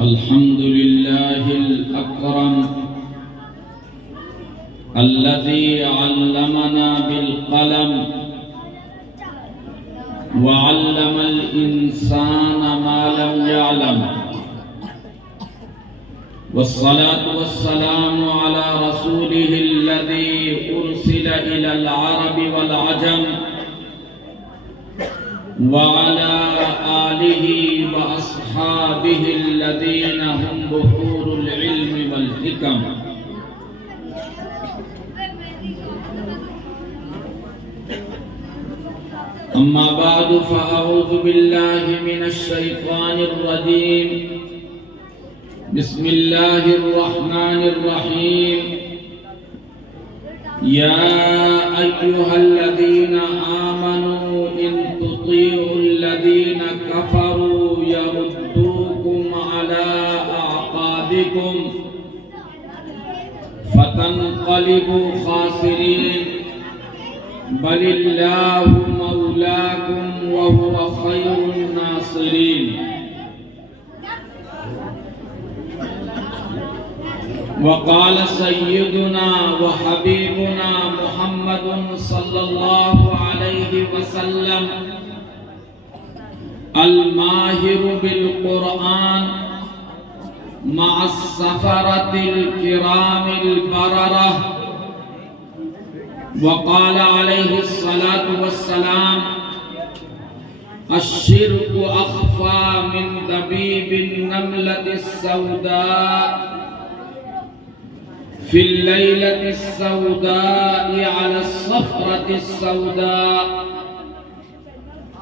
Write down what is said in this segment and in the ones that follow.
الحمد لله الأكرم الذي علمنا بالقلم وعلم الإنسان ما لم يعلم، والصلاة والسلام على رسوله الذي أرسل إلى العرب والعجم وعلى آله وأصحابه الذين هم بحور العلم والحكم. أما بعد فأعوذ بالله من الشيطان الرجيم. بسم الله الرحمن الرحيم. يا أيها الذين آمنوا إن تطيعوا الذين كفروا يردوكم على أعقابكم فتنقلبوا خاسرين، بل الله مولاكم وهو خير الناصرين. وقال سيدنا وحبيبنا محمد صلى الله عليه وسلم: الماهر بالقرآن مع السفرة الكرام البررة. وقال عليه الصلاة والسلام: الشرك أخفى من دبيب النملة السوداء في الليلة السوداء على الصفرة السوداء.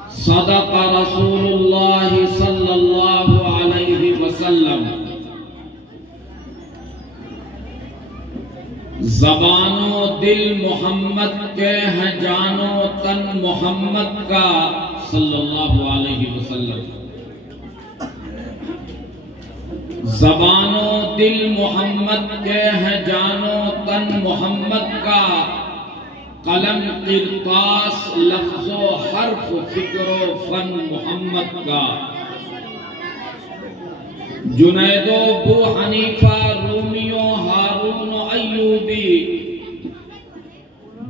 صدق رسول الله صلى الله عليه وسلم. زبان و دل محمد کے ہیں، جان و تن محمد کا صلی اللہ علیہ وسلم. زبان و دل محمد کے ہیں، جان و تن محمد کا. قلم قرطاس لفظ و حرف فکر و فن محمد کا. جنید و ابو حنیفہ رومی و ہارون و ایوبی.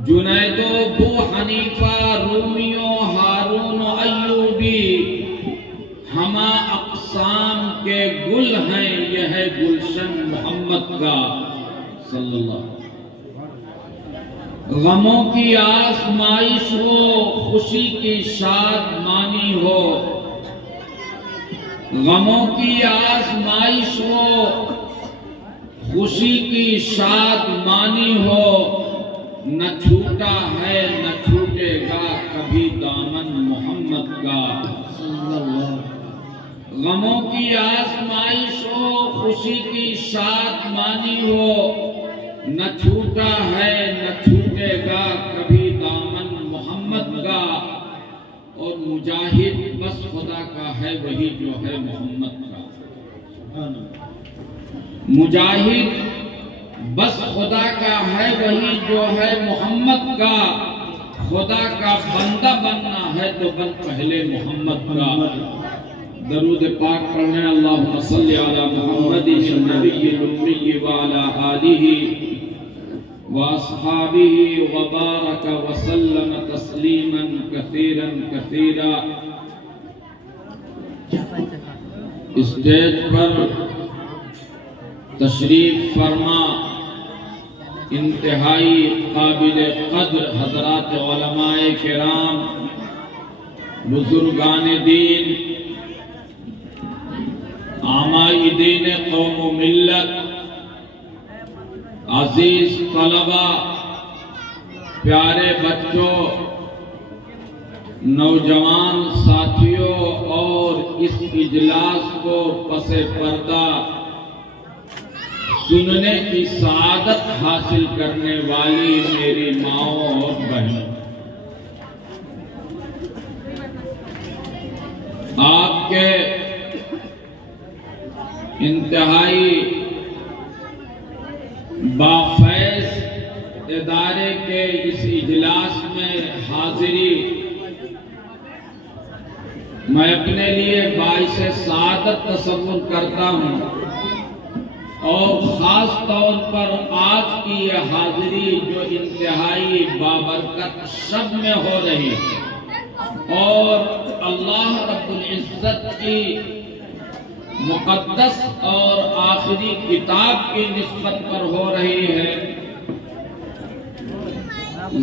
جنید و ابو حنیفہ رومی و ہارون و ایوبی ہما اقسام کے گل ہیں، یہ ہے گلشن محمد کا صلی اللہ. غموں کی آزمائش ہو، خوشی کی شادمانی ہو. غموں کی آزمائش ہو، خوشی کی شادمانی ہو. نہ چھوٹا ہے نہ چھوٹے گا کبھی دامن محمد کا. غموں کی آزمائش ہو، خوشی کی شادمانی ہو. نہ چھوٹا ہے نہ چھوٹے گا کبھی دامن محمد کا. اور مجاہد بس خدا کا ہے وہی جو ہے محمد کا. مجاہد بس خدا کا ہے وہی جو ہے محمد کا. خدا کا بندہ بننا ہے تو بن پہلے محمد کا. درود پاک پڑھیں. اللہم صلی علی محمد النبی الامی وعلی آلہ واصحابہ وبارک وسلم تسلیما کثیرا کثیرا. اسٹیج پر تشریف فرما انتہائی قابل قدر حضرات علماء کرام، بزرگان دین، عامائی دین قوم و ملت، عزیز طلبہ، پیارے بچوں، نوجوان ساتھیوں اور اس اجلاس کو پس پردہ سننے کی سعادت حاصل کرنے والی میری ماؤں اور بہنوں، آپ کے انتہائی بافیض ادارے کے اس اجلاس میں حاضری میں اپنے لیے باعث سعادت تصور کرتا ہوں، اور خاص طور پر آج کی یہ حاضری جو انتہائی بابرکت شب میں ہو رہی ہے اور اللہ رب العزت کی مقدس اور آخری کتاب کی نسبت پر ہو رہی ہے،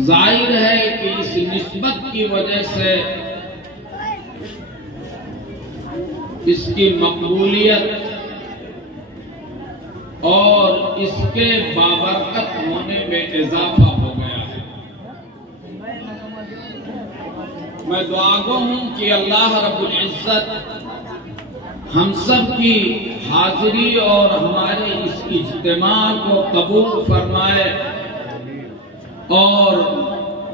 ظاہر ہے کہ اس نسبت کی وجہ سے اس کی مقبولیت اور اس کے بابرکت ہونے میں اضافہ ہو گیا ہے۔ میں دعا گو ہوں کہ اللہ رب العزت ہم سب کی حاضری اور ہمارے اس اجتماع کو قبول فرمائے، اور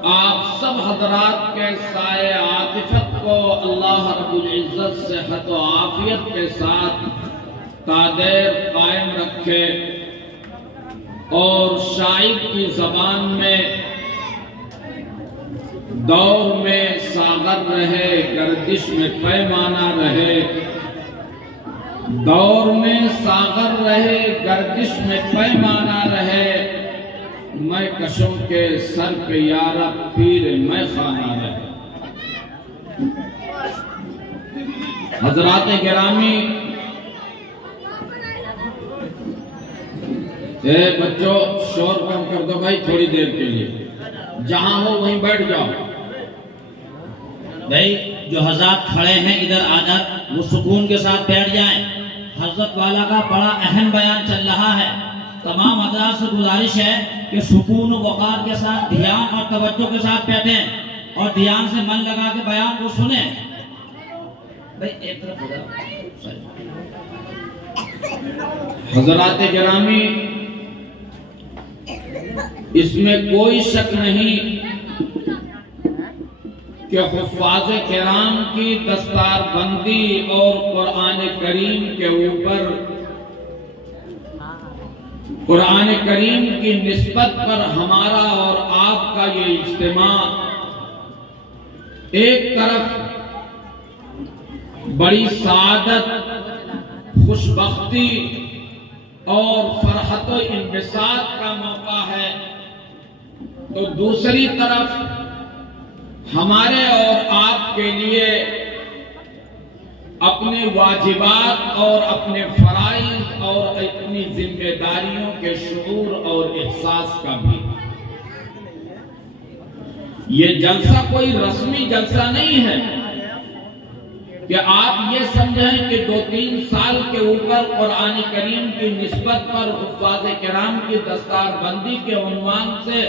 آپ سب حضرات کے سائے عاطفت کو اللہ رب العزت صحت و عافیت کے ساتھ قادر قائم رکھے، اور شاعر کی زبان میں دور میں ساغر رہے، گردش میں پیمانہ رہے، دور میں ساغر رہے، گردش میں پیمانہ رہے، میں کشوں کے سر پہ یارب پیر میں خانہ رہے۔ حضرات گرامی، بچوں شور کم کر دو بھائی تھوڑی دیر کے لیے، جہاں ہو وہیں بیٹھ جاؤ بھائی۔ جو حضرات کھڑے ہیں ادھر آ کر وہ سکون کے ساتھ بیٹھ جائیں، حضرت والا کا بڑا اہم بیان چل رہا ہے۔ تمام حضرات سے گزارش ہے کہ سکون و وقار کے ساتھ دھیان اور توجہ کے ساتھ بیٹھیں اور دھیان سے من لگا کے بیان کو سنیں۔ بھائی ایک طرف ہو جاؤ۔ حضرات گرامی، اس میں کوئی شک نہیں کہ حفاظ کرام کی دستار بندی اور قرآن کریم کے اوپر قرآن کریم کی نسبت پر ہمارا اور آپ کا یہ اجتماع ایک طرف بڑی سعادت، خوشبختی اور فرحت و انبساط کا موقع ہے، تو دوسری طرف ہمارے اور آپ کے لیے اپنے واجبات اور اپنے فرائض اور اپنی ذمہ داریوں کے شعور اور احساس کا بھی۔ یہ جلسہ کوئی رسمی جلسہ نہیں ہے کہ آپ یہ سمجھیں کہ 2-3 سال کے اوپر قرآن کریم کی نسبت پر حفاظ کرام کی دستار بندی کے عنوان سے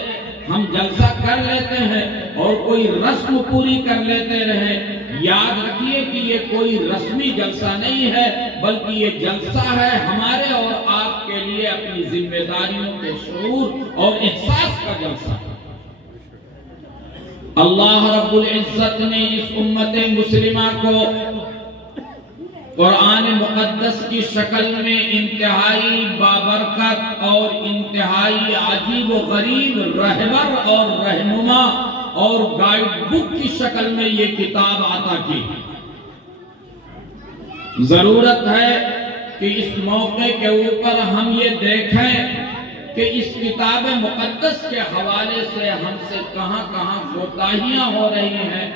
ہم جلسہ کر لیتے ہیں اور کوئی رسم پوری کر لیتے رہیں۔ یاد رکھیے کہ یہ کوئی رسمی جلسہ نہیں ہے، بلکہ یہ جلسہ ہے ہمارے اور آپ کے لیے اپنی ذمہ داریوں کے شعور اور احساس کا جلسہ۔ اللہ رب العزت نے اس امت مسلمہ کو قرآن مقدس کی شکل میں انتہائی بابرکت اور انتہائی عجیب و غریب رہبر اور رہنما اور گائیڈ بک کی شکل میں یہ کتاب عطا کی۔ ضرورت ہے کہ اس موقع کے اوپر ہم یہ دیکھیں کہ اس کتاب مقدس کے حوالے سے ہم سے کہاں کہاں کوتاہیاں ہو رہی ہیں،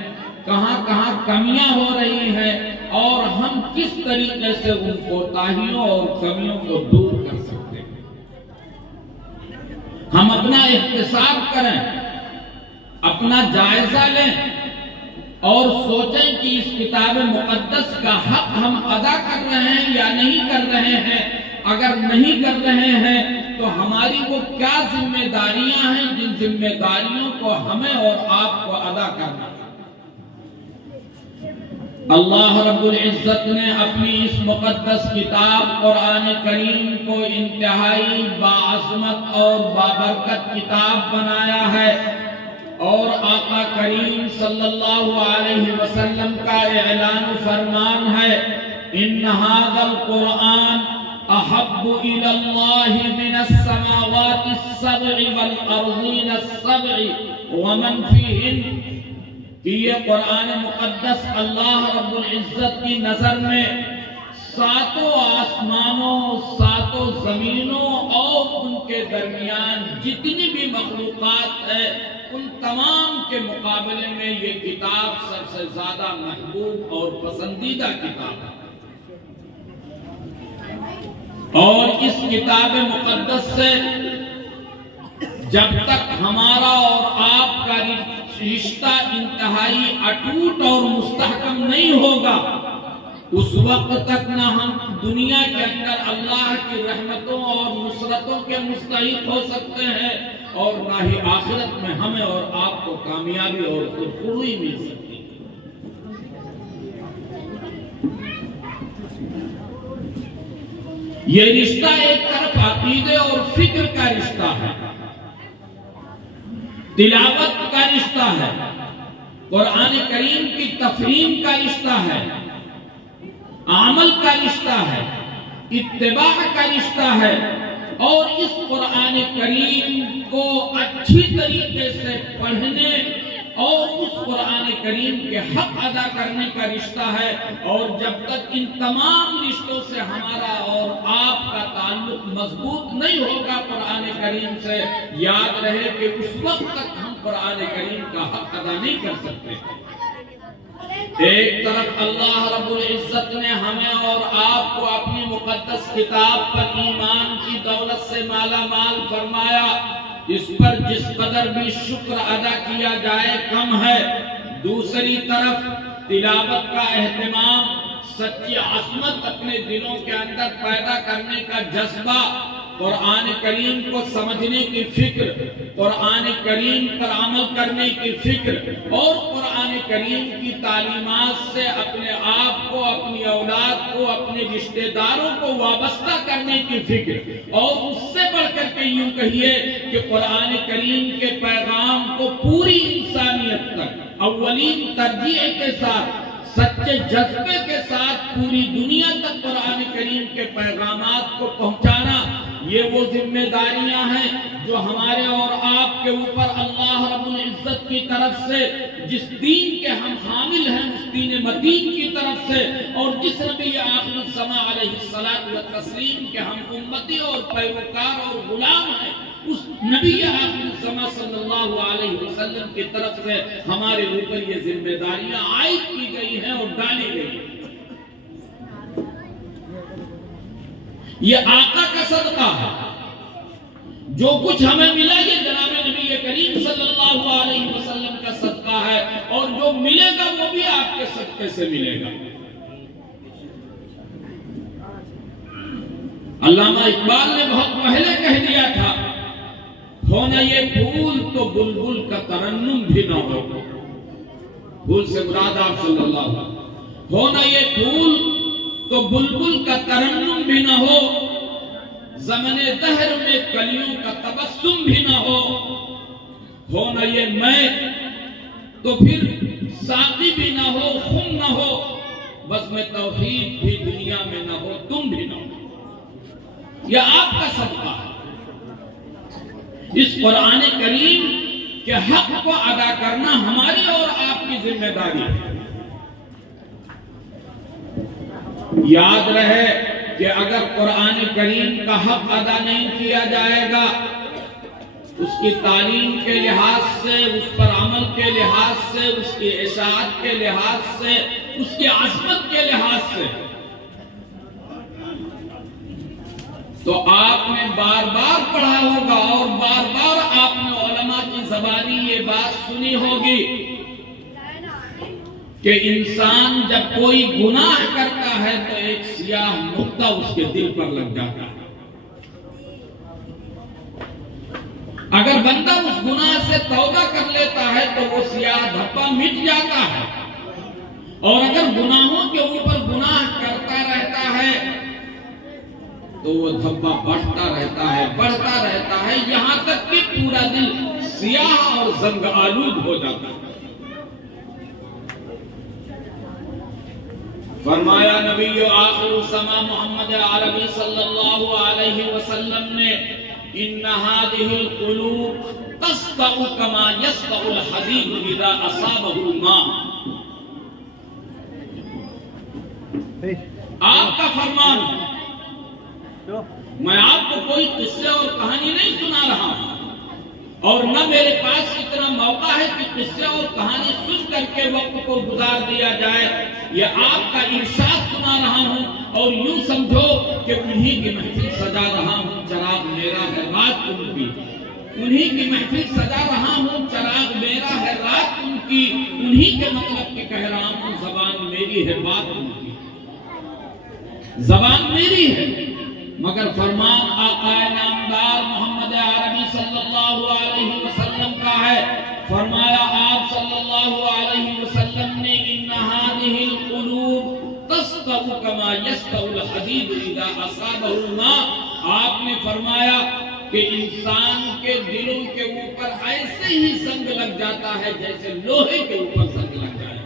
کہاں کہاں کمیاں ہو رہی ہیں، اور ہم کس طریقے سے ان کوتاہیوں اور کمیوں کو دور کر سکتے ہیں۔ ہم اپنا احتساب کریں، اپنا جائزہ لیں اور سوچیں کہ اس کتاب مقدس کا حق ہم ادا کر رہے ہیں یا نہیں کر رہے ہیں۔ اگر نہیں کر رہے ہیں تو ہماری وہ کیا ذمہ داریاں ہیں جن ذمہ داریوں کو ہمیں اور آپ کو ادا کرنا ہے۔ اللہ رب العزت نے اپنی اس مقدس کتاب قرآن کریم کو انتہائی باعظمت اور بابرکت کتاب بنایا ہے، اور آقا کریم صلی اللہ علیہ وسلم کا اعلان فرمان ہے، ان ھذا القرآن احب الى اللہ من السماوات السبع والارضین السبع ومن فیہن۔ کہ یہ قرآن مقدس اللہ رب العزت کی نظر میں ساتوں آسمانوں، ساتوں زمینوں اور ان کے درمیان جتنی بھی مخلوقات ہے ان تمام کے مقابلے میں یہ کتاب سب سے زیادہ محبوب اور پسندیدہ کتاب ہے۔ اور اس کتاب مقدس سے جب تک ہمارا اور آپ کا رشتہ انتہائی اٹوٹ اور مستحکم نہیں ہوگا، اس وقت تک نہ ہم دنیا کے اندر اللہ کی رحمتوں اور نصرتوں کے مستحق ہو سکتے ہیں، اور نہ ہی آخرت میں ہمیں اور آپ کو کامیابی اور سرخروئی مل سکتی ہے۔ یہ رشتہ ایک طرف عقیدے اور فکر کا رشتہ ہے، تلاوت کا رشتہ ہے، قرآن کریم کی تفہیم کا رشتہ ہے، عمل کا رشتہ ہے، اتباع کا رشتہ ہے، اور اس قرآن کریم کو اچھی طریقے سے پڑھنے اور اس قرآن کریم کے حق ادا کرنے کا رشتہ ہے۔ اور جب تک ان تمام رشتوں سے ہمارا اور آپ کا تعلق مضبوط نہیں ہوگا قرآن کریم سے، یاد رہے کہ اس وقت تک ہم قرآن کریم کا حق ادا نہیں کر سکتے۔ ایک طرف اللہ رب العزت نے ہمیں اور آپ کو اپنی مقدس کتاب پر ایمان کی دولت سے مالا مال فرمایا، اس پر جس قدر بھی شکر ادا کیا جائے کم ہے۔ دوسری طرف تلاوت کا اہتمام، سچی عظمت اپنے دلوں کے اندر پیدا کرنے کا جذبہ، قرآن کریم کو سمجھنے کی فکر، قرآن کریم پر عمل کرنے کی فکر، اور قرآن کریم کی تعلیمات سے اپنے آپ کو، اپنی اولاد کو، اپنے رشتہ داروں کو وابستہ کرنے کی فکر، اور اس سے بڑھ کر کے یوں کہیے کہ قرآن کریم کے پیغام کو پوری انسانیت تک اولین ترجیح کے ساتھ، سچے جذبے کے ساتھ پوری دنیا تک قرآن کریم کے پیغامات کو پہنچانا، یہ وہ ذمہ داریاں ہیں جو ہمارے اور آپ کے اوپر اللہ رب العزت کی طرف سے، جس دین کے ہم حامل ہیں اس دین متین کی طرف سے، اور جس نبی آخر الزمان علیہ الصلوۃ والتسلیم کے ہم امتی اور پیروکار اور غلام ہیں، اس نبی آخر الزمان صلی اللہ علیہ وسلم کی طرف سے ہمارے اوپر یہ ذمہ داریاں عائد کی گئی ہیں اور ڈالی گئی ہیں۔ یہ آقا کا صدقہ ہے، جو کچھ ہمیں ملا یہ جناب نبی کریم صلی اللہ علیہ وسلم کا صدقہ ہے، اور جو ملے گا وہ بھی آپ کے صدقے سے ملے گا۔ علامہ اقبال نے بہت پہلے کہہ دیا تھا، ہونا یہ پھول تو بلبل کا ترنم بھی نہ ہو، پھول سے مراد آپ صلی اللہ علیہ وسلم، ہونا یہ پھول تو بلبل کا ترنم بھی نہ ہو، زمن دہر میں کلیوں کا تبسم بھی نہ ہونا یہ میں تو پھر ساقی بھی نہ ہو، خم نہ ہو، بس میں توحید بھی دنیا میں نہ ہو، تم بھی نہ ہو۔ یہ آپ کا صدقہ ہے، اس قرآن کریم کے حق کو ادا کرنا ہماری اور آپ کی ذمہ داری ہے۔ یاد رہے کہ اگر قرآن کریم کا حق ادا نہیں کیا جائے گا، اس کی تعلیم کے لحاظ سے، اس پر عمل کے لحاظ سے، اس کی اشاعت کے لحاظ سے، اس کی عظمت کے لحاظ سے، تو آپ نے بار بار پڑھا ہوگا اور بار بار آپ نے علماء کی زبانی یہ بات سنی ہوگی کہ انسان جب کوئی گناہ کرتا ہے تو ایک سیاہ نقطہ اس کے دل پر لگ جاتا ہے۔ اگر بندہ اس گناہ سے توبہ کر لیتا ہے تو وہ سیاہ دھبا مٹ جاتا ہے، اور اگر گناہوں کے اوپر گناہ کرتا رہتا ہے تو وہ دھبا بڑھتا رہتا ہے یہاں تک کہ پورا دل سیاہ اور زنگ آلود ہو جاتا ہے۔ فرمایا نبی آخر الزمان محمد عربی صلی اللہ علیہ وسلم نے، ان هذه القلوب تسطع کما یسطع الحدید اذا اصابہ الماء. آپ کا فرمان ہے. میں آپ کو کوئی قصے اور کہانی نہیں سنا رہا ہوں، اور نہ میرے پاس اتنا موقع ہے کہ قصے اور کہانی سن کر کے وقت کو گزار دیا جائے. یہ آپ کا ارشاد سنا رہا ہوں، اور یوں سمجھو کہ انہی کی محفل سجا رہا ہوں، چراغ میرا ہے رات ان کی. انہی کی محفل سجا رہا ہوں، چراغ میرا ہے رات ان کی. انہی کے مطلب کی کہہ رہا ہوں، زبان میری ہے بات ان کی. زبان میری ہے، مگر فرمان آقا نامدار محمد عربی صلی اللہ علیہ وسلم کا ہے. فرمایا آپ صلی اللہ علیہ وسلم نے ان هذه القلوب تسطع كما يسطع الحديد اذا اصابه الماء. آپ نے فرمایا کہ انسان کے دلوں کے اوپر ایسے ہی سنگ لگ جاتا ہے جیسے لوہے کے اوپر سنگ لگ جائے.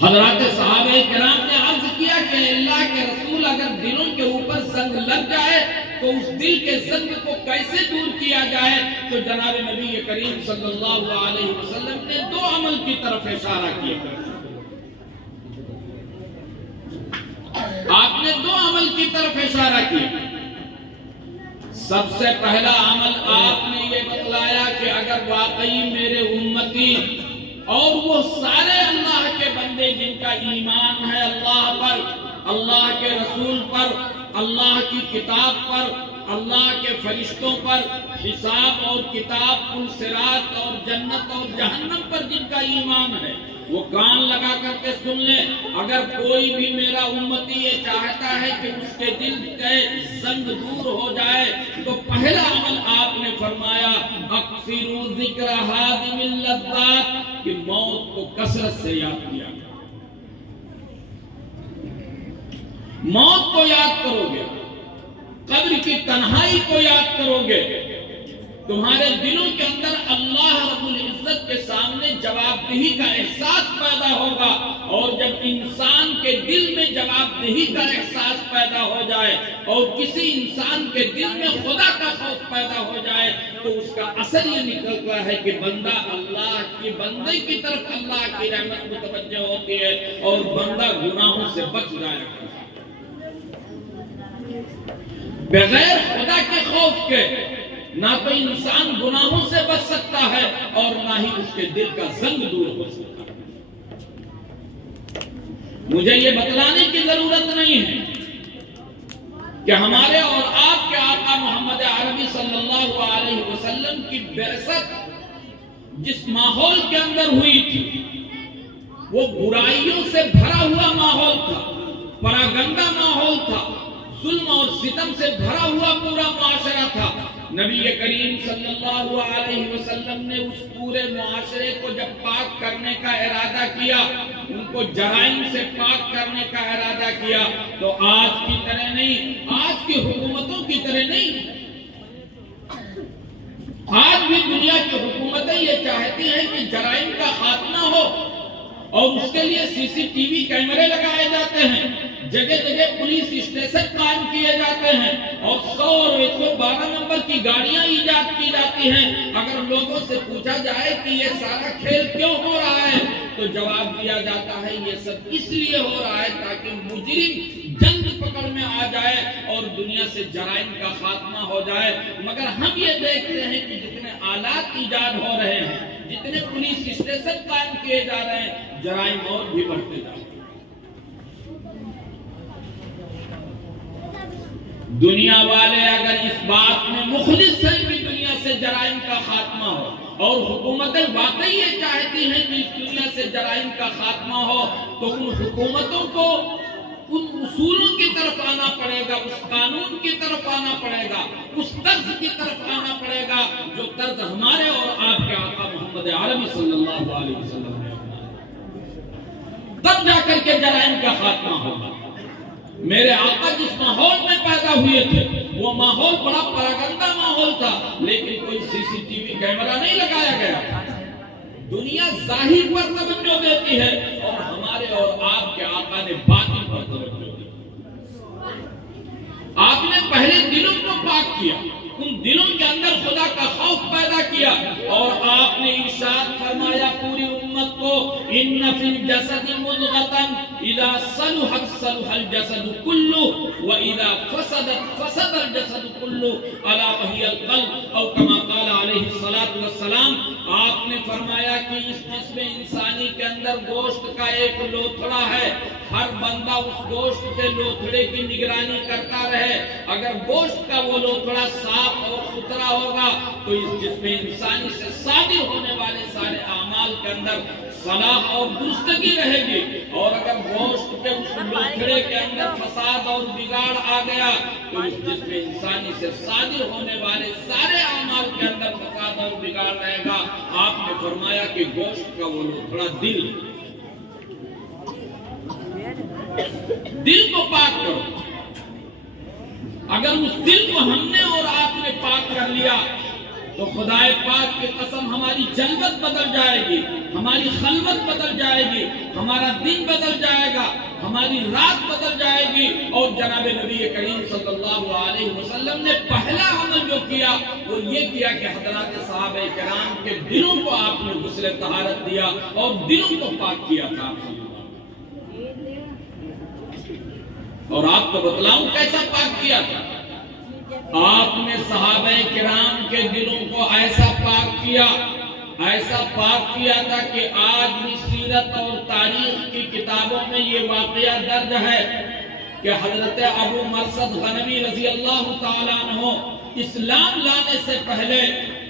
حضرات صحابہ کرام نے عرض کیا کہ اللہ کے رسول اگر دلوں کے اوپر سنگ لگ جائے تو اس دل کے سنگ کو کیسے دور کیا جائے؟ تو جناب نبی کریم صلی اللہ علیہ وسلم نے دو عمل کی طرف اشارہ کیا. آپ نے دو عمل کی طرف اشارہ کیا. سب سے پہلا عمل آپ نے یہ بتلایا کہ اگر واقعی میرے امتی اور وہ سارے اللہ کے بندے جن کا ایمان ہے اللہ پر، اللہ کے رسول پر، اللہ کی کتاب پر، اللہ کے فرشتوں پر، حساب اور کتاب، پل صراط اور جنت اور جہنم پر جن کا ایمان ہے، وہ کان لگا کر کے سن لیں. اگر کوئی بھی میرا امتی یہ چاہتا ہے کہ اس کے دل کے سنگ دور ہو جائے تو پہلا عمل آپ نے فرمایا اکثروا ذکر ہادم اللذات، کہ موت کو کثرت سے یاد کیا. موت کو یاد کرو گے، قبر کی تنہائی کو یاد کرو گے، تمہارے دلوں کے اندر اللہ رب العزت کے سامنے جواب دہی کا احساس پیدا ہوگا. اور جب انسان کے دل میں جواب دہی کا احساس پیدا ہو جائے اور کسی انسان کے دل میں خدا کا خوف پیدا ہو جائے تو اس کا اثر یہ نکلتا ہے کہ بندہ اللہ کی بندے کی طرف اللہ کی رحمت متوجہ ہوتی ہے اور بندہ گناہوں سے بچ جائے. بغیر خدا کے خوف کے نہ تو انسان گناہوں سے بچ سکتا ہے اور نہ ہی اس کے دل کا زنگ دور ہو سکتا ہے. مجھے یہ بتلانے کی ضرورت نہیں ہے کہ ہمارے اور آپ کے آقا محمد عربی صلی اللہ علیہ وسلم کی بعثت جس ماحول کے اندر ہوئی تھی وہ برائیوں سے بھرا ہوا ماحول تھا، پراگندہ ماحول تھا، ظلم اور ستم سے بھرا ہوا پورا معاشرہ تھا. نبی کریم صلی اللہ علیہ وسلم نے اس پورے معاشرے کو جب پاک کرنے کا ارادہ کیا، ان کو جرائم سے پاک کرنے کا ارادہ کیا، تو آج کی طرح نہیں، آج کی حکومتوں کی طرح نہیں. آج بھی دنیا کی حکومتیں یہ چاہتی ہیں کہ جرائم کا خاتمہ ہو اور اس کے لیے سی سی ٹی وی کیمرے لگائے جاتے ہیں، جگہ جگہ پولیس اسٹیشن قائم کیے جاتے ہیں اور 100 اور 112 نمبر کی گاڑیاں ایجاد کی جاتی ہیں. اگر لوگوں سے پوچھا جائے کہ یہ سارا کھیل کیوں ہو رہا ہے تو جواب دیا جاتا ہے یہ سب اس لیے ہو رہا ہے تاکہ مجرم جنگ پکڑ میں آ جائے اور دنیا سے جرائم کا خاتمہ ہو جائے. مگر ہم یہ دیکھتے ہیں کہ جتنے آلات ایجاد ہو رہے ہیں، جتنے پولیس اسٹیشن قائم کیے جا رہے ہیں، جرائم اور بھی بڑھتے جا رہے ہیں. دنیا والے اگر اس بات میں مخلص ہیں کہ دنیا سے جرائم کا خاتمہ ہو اور حکومتیں واقعی یہ چاہتی ہیں کہ اس دنیا سے جرائم کا خاتمہ ہو تو ان حکومتوں کو ان اصولوں کی طرف آنا پڑے گا، اس قانون کی طرف آنا پڑے گا، اس طرز کی طرف آنا پڑے گا جو طرز ہمارے اور آپ کے آقا محمد عربی صلی اللہ علیہ وسلم نے اپنایا. تب جا کر کے جرائم کا خاتمہ ہوگا. میرے آقا جس ماحول میں پیدا ہوئے تھے وہ ماحول بڑا پراگندہ ماحول تھا، لیکن کوئی سی سی ٹی وی کیمرہ نہیں لگایا گیا. دنیا ظاہر پر توجہ دیتی ہے اور ہمارے اور آپ کے آقا نے باطن پر توجہ دی. آپ نے پہلے دلوں کو پاک کیا، ان دلوں کے اندر خدا کا خوف ان فی الجسد مضغۃ اذا صلحت صلح الجسد كله واذا فسدت فسد الجسد كله الا وهي القلب، او كما قال علیہ الصلوۃ والسلام، آپ نے فرمایا کہ اس جسم انسانی کے اندر گوشت کا ایک لوتھڑا ہے، ہر بندہ اس گوشت کے لوتھڑے کی نگرانی کرتا رہے، اگر گوشت کا وہ لوتھڑا صاف اور ستھرا ہوگا تو اس جسم انسانی سے صادر ہونے والے سارے اعمال کے اندر صلاح اور درستگی رہے گی، اور اگر گوشت کے اس لوتھڑے کے اندر فساد اور بگاڑ آ گیا تو اس جسم انسانی سے صادر ہونے والے سارے اعمال کے اندر فساد اور بگاڑ رہے گا۔ آپ نے فرمایا کہ گوشت کا وہ لوتھڑا دل کو پاک کرو، اگر اس دل کو ہم نے اور آپ نے پاک کر لیا تو خدائے پاک کی قسم ہماری جنت بدل جائے گی، ہماری خلوت بدل جائے گی، ہمارا دن بدل جائے گا، ہماری رات بدل جائے گی۔ اور جناب نبی کریم صلی اللہ علیہ وسلم نے پہلا عمل جو کیا وہ یہ کیا کہ حضرات صحابہ کرام کے دلوں کو آپ نے غسل طہارت دیا اور دلوں کو پاک کیا تھا۔ اور آپ کو بتلاؤں کیسا پاک کیا تھا؟ آپ نے صحابہ کرام کے دلوں کو ایسا پاک کیا تھا کہ آج بھی سیرت اور تاریخ کی کتابوں میں یہ واقعہ درج ہے کہ حضرت ابو مرثد غنوی رضی اللہ تعالیٰ عنہ اسلام لانے سے پہلے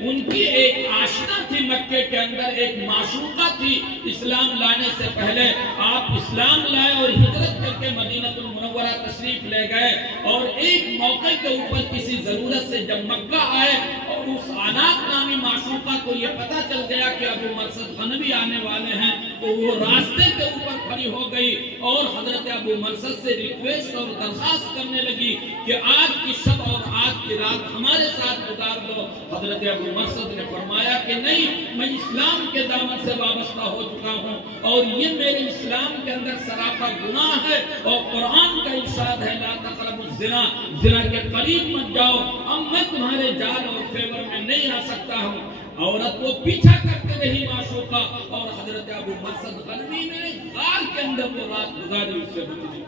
ان کی ایک آشنا تھی، مکے کے اندر ایک معشوقہ تھی۔ اسلام لانے سے پہلے آپ اسلام لائے اور ہجرت کر کے مدینہ المنورہ تشریف لے گئے، اور ایک موقع کے اوپر کسی ضرورت سے جب مکہ آئے اور اس عناق نامی معشوقہ کو یہ پتہ چل گیا کہ ابو مرثد غنوی آنے والے ہیں، تو وہ راستے کے اوپر کھڑی ہو گئی اور حضرت ابو مرثد سے ریکویسٹ اور درخواست کرنے لگی کہ آج کی شب اور آج کی رات ہمارے ساتھ گزار دو۔ حضرت ابو مرثد نے فرمایا کہ نہیں، میں اسلام کے دامن سے وابستہ ہو چکا ہوں اور یہ میرے اسلام کے اندر سراپا گناہ ہے، اور قرآن کا ارشاد ہے لا تقربوا الزنا، زنا کے قریب مت جاؤ، اب میں تمہارے جال اور فیور میں نہیں آ سکتا ہوں۔ عورت کو پیچھا کرتے رہی معشوقہ، اور حضرت ابو مرثد غنوی نے غار کے اندر وہ رات گزاری، اس سے بچنے کی۔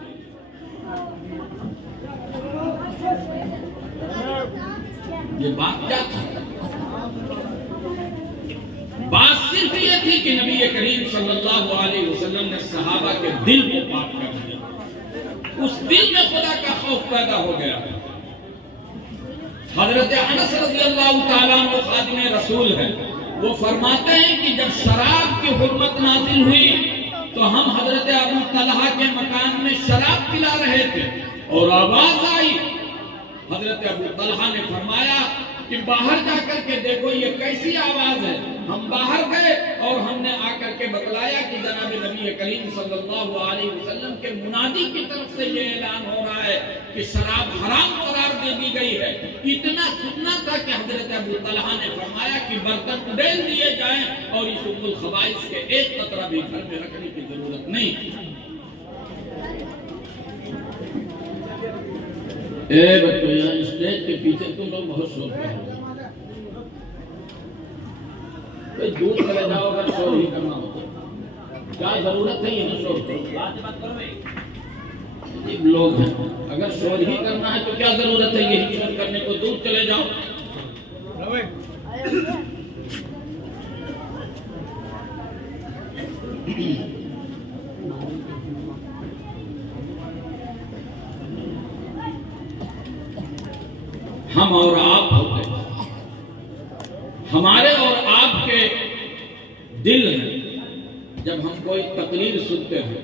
یہ بات کیا تھی؟ بات صرف یہ تھی کہ نبی کریم صلی اللہ علیہ وسلم نے صحابہ کے دل کو پاک کر دیا، اس دل میں خدا کا خوف پیدا ہو گیا۔ حضرت انس رضی اللہ تعالیٰ عنہ خادم رسول ہے، وہ فرماتے ہیں کہ جب شراب کی حرمت نازل ہوئی تو ہم حضرت ابو طلحہ کے مکان میں شراب پلا رہے تھے اور آواز آئی۔ حضرت ابو طلحہ نے فرمایا کہ باہر جا کر کے دیکھو یہ کیسی آواز ہے۔ ہم باہر گئے اور ہم نے آ کر کے بتلایا کہ جناب نبی کریم صلی اللہ علیہ وسلم کے منادی کی طرف سے یہ اعلان ہو رہا ہے کہ شراب حرام قرار دے دی گئی ہے۔ اتنا سننا تھا کہ حضرت ابو طلحہ نے فرمایا کہ برتن ڈیل دیے جائیں اور اس ام الخبائث کے ایک قطرہ بھی گھر میں رکھنے کی ضرورت نہیں۔ اے بچوں، یہاں اسٹیج کے پیچھے تم لوگ بہت شور کر رہے ہو، کوئی دور چلے جاؤ اگر شور ہی کرنا ہو، کیا ضرورت ہے یہ شور کرو؟ عجیب لوگ ہیں، اگر شور ہی کرنا ہے تو کیا ضرورت ہے یہی شور کرنے کو؟ دور چلے جاؤ۔ ہم اور آپ ہوتے ہیں، ہمارے اور آپ کے دل ہیں۔ جب ہم کوئی تقریر سنتے ہیں،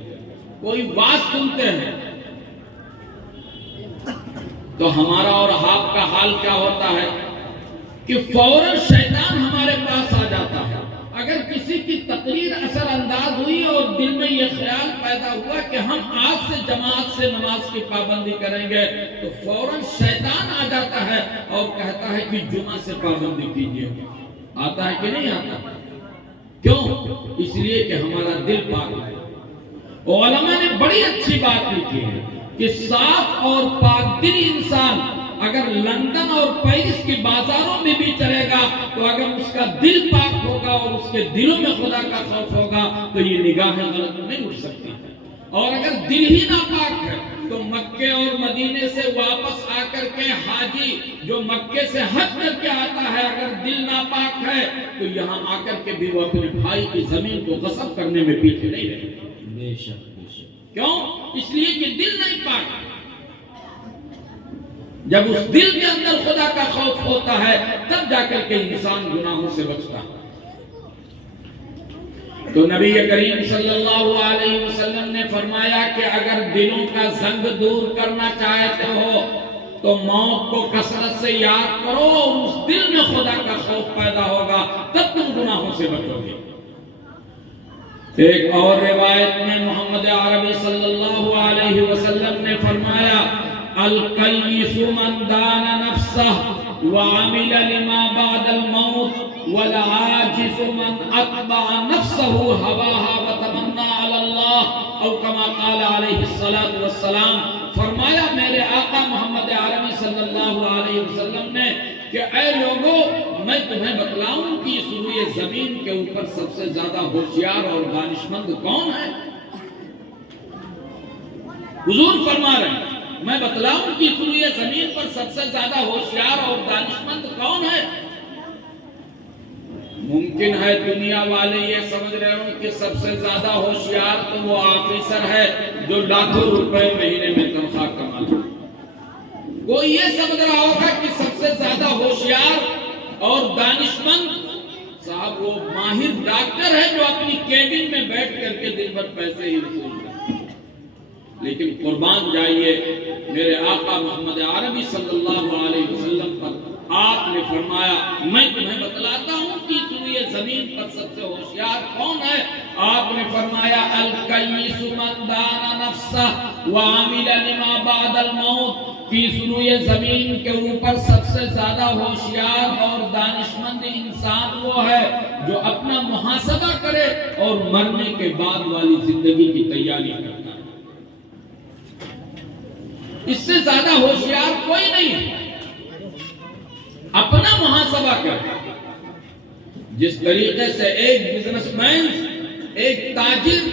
کوئی بات سنتے ہیں، تو ہمارا اور آپ کا حال کیا ہوتا ہے کہ فوراً شیطان ہمارے پاس آ جاتا ہے۔ اگر کسی کی تقریر اثر انداز ہوئی اور دل میں یہ خیال پیدا ہوا کہ ہم آج سے جماعت سے نماز کی پابندی کریں گے، تو فوراً شیطان آ جاتا ہے اور کہتا ہے کہ جمعہ سے پابندی کیجیے۔ آتا ہے کہ نہیں آتا؟ کیوں؟ اس لیے کہ ہمارا دل پاک ہے۔ علماء نے بڑی اچھی بات لکھی ہے کہ صاف اور پاک دل انسان اگر لندن اور پیرس کی بازاروں میں بھی چلے گا تو اگر اس کا دل پاک ہوگا اور اس کے دلوں میں خدا کا خوف ہوگا تو یہ نگاہیں غلط نہیں اٹھ سکتی. اور اگر دل ہی ناپاک ہے تو مکے اور مدینے سے واپس آ کر کے حاجی جو مکے سے حج کر کے آتا ہے اگر دل ناپاک ہے تو یہاں آ کر کے بھی وہ اپنے بھائی کی زمین کو غصب کرنے میں پیچھے نہیں رہے. بے شک بے شک. کیوں؟ اس لیے کہ دل نہیں پاک. جب اس دل کے اندر خدا کا خوف ہوتا ہے تب جا کر کے انسان گناہوں سے بچتا ہے. تو نبی کریم صلی اللہ علیہ وسلم نے فرمایا کہ اگر دلوں کا زنگ دور کرنا چاہتے ہو تو موت کو کثرت سے یاد کرو اور اس دل میں خدا کا خوف پیدا ہوگا تب تم گناہوں سے بچو گے. ایک اور روایت میں محمد عربی صلی اللہ علیہ وسلم نے فرمایا القیس من دان نفسه وعمل لما بعد الموت والعاجز من اتبع نفسه هواها وتمنى على الله او كما قال عليه الصلاة والسلام. فرمایا میرے آقا محمد عربی صلی اللہ علیہ وسلم نے کہ اے لوگوں میں تمہیں بتلاؤں کہ اس روئے زمین کے اوپر سب سے زیادہ ہوشیار اور دانشمند کون ہے. حضور فرما رہے ہیں میں بتلاؤں کہ اس روئے زمین پر سب سے زیادہ ہوشیار اور دانشمند کون ہے. ممکن ہے دنیا والے یہ سمجھ رہے ہوں کہ سب سے زیادہ ہوشیار تو وہ آفیسر ہے جو لاکھوں روپے مہینے میں تنخواہ کماتا ہے. کوئی یہ سمجھ رہا ہوگا کہ سب سے زیادہ ہوشیار اور دانشمند صاحب وہ ماہر ڈاکٹر ہے جو اپنی کیبن میں بیٹھ کر کے دن بھر پیسے ہی وصول کرتا ہے. لیکن قربان جائیے میرے آقا محمد عربی صلی اللہ علیہ وسلم پر آپ نے فرمایا میں تمہیں بتلاتا ہوں کہ سوئے زمین پر سب سے ہوشیار کون ہے. آپ نے فرمایا القیس من دان نفسہ وعمل لما بعد الموت. کہ سوئے زمین کے اوپر سب سے زیادہ ہوشیار اور دانشمند انسان وہ ہے جو اپنا محاسبہ کرے اور مرنے کے بعد والی زندگی کی تیاری کرتا ہے. اس سے زیادہ ہوشیار کوئی نہیں ہے. اپنا محاسبہ کر. جس طریقے سے ایک بزنس مین ایک تاجر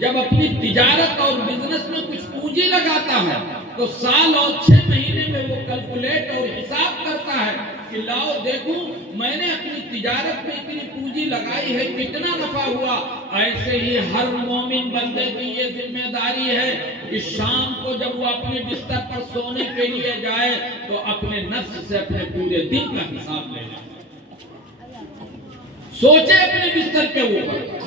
جب اپنی تجارت اور بزنس میں کچھ پونجی لگاتا ہے تو سال اور 6 مہینے میں وہ کیلکولیٹ اور حساب کرتا ہے کہ لاؤ دیکھوں میں نے اپنی تجارت میں اتنی پونجی لگائی ہے کتنا نفع ہوا. ایسے ہی ہر مومن بندے کی یہ ذمہ داری ہے کہ شام کو جب وہ اپنے بستر پر سونے کے لیے جائے تو اپنے نفس سے اپنے پورے دن کا حساب لے جائے. سوچے اپنے بستر کے اوپر.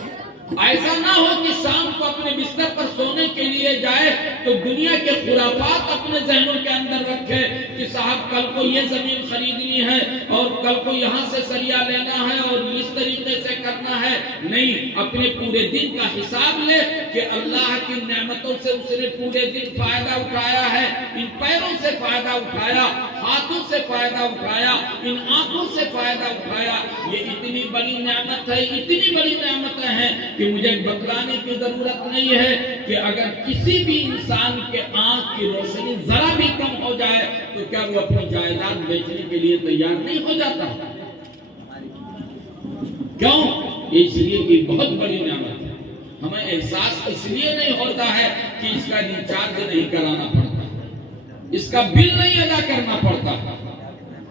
ایسا نہ ہو کہ شام کو اپنے بستر پر سونے کے لیے جائے تو دنیا کے خرافات اپنے ذہنوں کے اندر رکھے کہ صاحب کل کو یہ زمین خریدنی ہے اور کل کو یہاں سے سریا لینا ہے اور اس طریقے سے کرنا ہے. نہیں, اپنے پورے دن کا حساب لے کہ اللہ کی نعمتوں سے اس نے پورے دن فائدہ اٹھایا ہے. ان پیروں سے فائدہ اٹھایا, ہاتھوں سے فائدہ اٹھایا, ان آنکھوں سے فائدہ اٹھایا. یہ اتنی بڑی نعمت ہے, اتنی بڑی نعمتیں ہیں کہ مجھے بتلانے کی ضرورت نہیں ہے کہ اگر کسی بھی انسان کے آنکھ کی روشنی ذرا بھی کم ہو جائے تو کیا وہ اپنی جائیداد بیچنے کے لیے تیار نہیں ہو جاتا. کیوں؟ اس لیے کہ بہت بڑی نعمت ہے. ہمیں احساس اس لیے نہیں ہوتا ہے کہ اس کا ریچارج نہیں کرانا پڑتا, اس کا بل نہیں ادا کرنا پڑتا.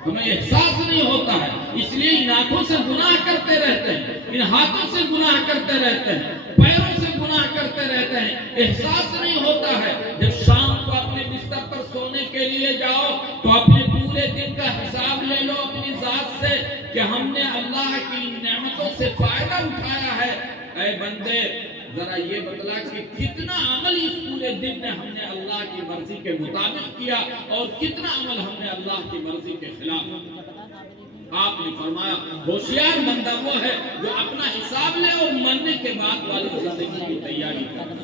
ہمیں احساس نہیں ہوتا ہے, اس لیے ان آنکھوں سے گناہ کرتے رہتے ہیں, ان ہاتھوں سے گناہ کرتے رہتے ہیں, پیروں سے گناہ کرتے رہتے ہیں. احساس نہیں ہوتا ہے. جب شام کو اپنے بستر پر سونے کے لیے جاؤ تو اپنے پورے دن کا حساب لے لو اپنی ذات سے کہ ہم نے اللہ کی نعمتوں سے فائدہ اٹھایا ہے. اے بندے ذرا یہ بتلا کہ کتنا عمل اس پورے دن میں ہم نے اللہ کی مرضی کے مطابق کیا اور کتنا عمل ہم نے اللہ کی مرضی کے خلاف. آپ نے فرمایا ہوشیار بندہ وہ ہے جو اپنا حساب لے اور مرنے کے بعد والی زندگی کی تیاری کرے.